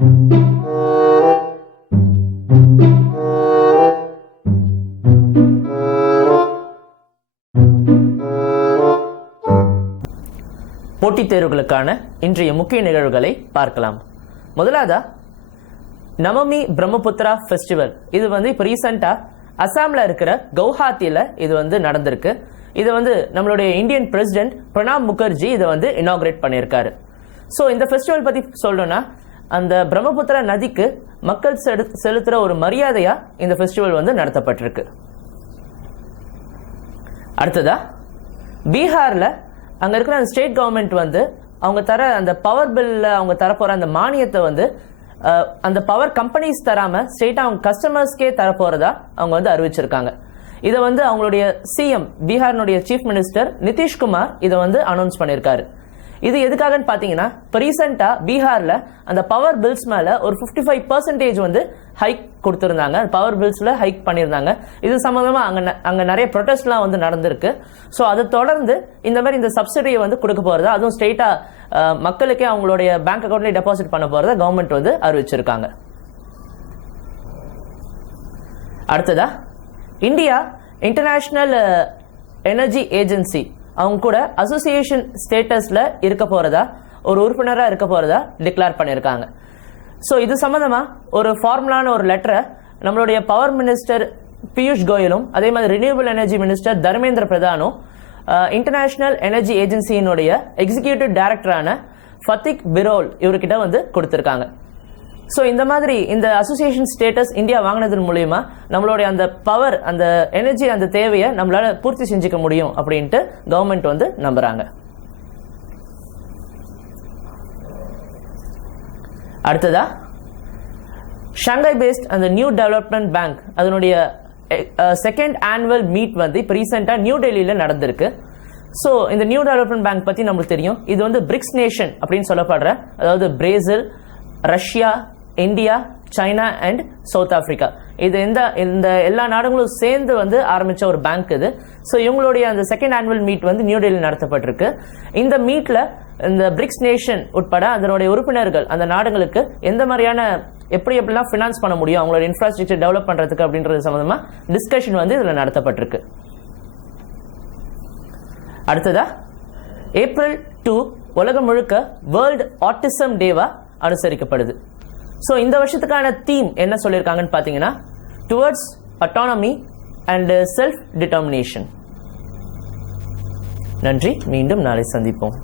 போட்டித் தேர்வுகளுக்கான இன்றைய முக்கிய நிகழ்வுகளை பார்க்கலாம். முதலாவதா நவமி பிரம்மபுத்திரா ஃபெஸ்டிவல். இது இப்போ ரீசெண்டா அசாம்ல இருக்கிற கவுஹாத்தியில இது நடந்திருக்கு. இது நம்மளுடைய இந்தியன் பிரசிடென்ட் பிரணாப் முகர்ஜி இதை இனாகிரேட் பண்ணியிருக்காரு. ஸோ இந்த ஃபெஸ்டிவல் பத்தி சொல்லணும்னா, அந்த பிரம்மபுத்திரா நதிக்கு மக்கள் செலுத்துற ஒரு மரியாதையா இந்த ஃபெஸ்டிவல் நடத்தப்பட்டிருக்கு. அடுத்ததா பீகார்ல அங்க இருக்கிற அந்த ஸ்டேட் கவர்மெண்ட் அவங்க தர அந்த பவர் பில்ல அவங்க தரப்போற அந்த மானியத்தை அந்த பவர் கம்பெனிஸ் தராம ஸ்ட்ரெயிட்டா அவங்க கஸ்டமர்ஸ்க்கே தரப்போறதா அவங்க அறிவிச்சிருக்காங்க. இதை அவங்களுடைய சிஎம் பீகாரினுடைய சீஃப் மினிஸ்டர் நிதிஷ்குமார் இதை அனௌன்ஸ் பண்ணியிருக்காரு. இது எதுக்காகன்னு பாத்தீங்கன்னா, இப்போ ரீசெண்டா பீகார்ல அந்த பவர் பில்ஸ் மேல ஒரு 55% ஹைக் கொடுத்திருந்தாங்க. பவர் பில்ஸ்ல ஹைக் பண்ணியிருந்தாங்க. இது சம்பந்தமா அங்க நிறைய ப்ரொடெஸ்ட்லாம் நடந்திருக்கு. ஸோ அதை தொடர்ந்து இந்த மாதிரி இந்த சப்சிடியை கொடுக்க போறதா, அதுவும் ஸ்ட்ரெயிட்டா மக்களுக்கே அவங்களுடைய பேங்க் அக்கௌண்ட்ல டெபாசிட் பண்ண போறதா கவர்மெண்ட் அறிவிச்சிருக்காங்க. அடுத்ததா இந்தியா இன்டர்நேஷனல் எனர்ஜி ஏஜென்சி அவங்க கூட அசோசியேஷன் ஸ்டேட்டஸ்ல இருக்க போறதா, ஒரு உறுப்பினரா இருக்க போறதா டிக்ளேர் பண்ணியிருக்காங்க. ஸோ இது சம்பந்தமா ஒரு ஃபார்முலான ஒரு லெட்டரை நம்மளுடைய பவர் மினிஸ்டர் பியூஷ் கோயலும், அதே மாதிரி ரினியூவபிள் எனர்ஜி மினிஸ்டர் தர்மேந்திர பிரதானும், இன்டர்நேஷனல் எனர்ஜி ஏஜென்சியினுடைய எக்ஸிகியூட்டிவ் டைரக்டரான ஃபத்திக் பிரோல் இவர்கிட்ட கொடுத்திருக்காங்க. ஸோ இந்த மாதிரி இந்த அசோசியேஷன் ஸ்டேட்டஸ் இந்தியா வாங்கினதன் மூலியமா நம்மளுடைய அந்த பவர், அந்த எனர்ஜி, அந்த தேவையை நம்மளால பூர்த்தி செஞ்சுக்க முடியும் அப்படின்ட்டு கவர்மெண்ட் நம்புறாங்க. அடுத்ததா ஷாங்காய் பேஸ்ட் அந்த நியூ டெவலப்மெண்ட் பேங்க் அதனுடைய செகண்ட் ஆனுவல் மீட் இப்போ ரீசெண்டா நியூ டெல்லியில நடந்திருக்கு. ஸோ இந்த நியூ டெவலப்மெண்ட் பேங்க் பத்தி நம்மளுக்கு தெரியும். இது பிரிக்ஸ் நேஷன் அப்படின்னு சொல்லப்படுற, அதாவது Brazil, Russia, India, China and south Africa, இது இந்த எல்லா நாடுகளும் சேர்ந்து ஆரம்பிச்ச ஒரு பேங்க் இது. ஸோ இவங்களுடைய அந்த second annual meet new Delhi நடத்தப்பட்டிருக்கு. இந்த மீட்ல இந்த பிரிக்ஸ் நேஷன் உட்பட அதனுடைய உறுப்பினர்கள் அந்த நாடுகளுக்கு எந்த மாதிரியான எப்படிலாம் ஃபினான்ஸ் பண்ண முடியும், அவங்களோட இன்ஃப்ராஸ்ட்ரக்சர் டெவலப் பண்றதுக்கு அப்படின்றது சம்பந்தமா டிஸ்கஷன் இதுல நடத்தப்பட்டிருக்கு. அடுத்ததா ஏப்ரல் 2 உலகம் முழுக்க வேர்ல்டு ஆட்டிசம் டேவா அனுசரிக்கப்படுது. ஸோ இந்த வருஷத்துக்கான தீம் என்ன சொல்லியிருக்காங்கன்னு பார்த்தீங்கன்னா, towards autonomy and self determination. நன்றி, மீண்டும் நாளை சந்திப்போம்.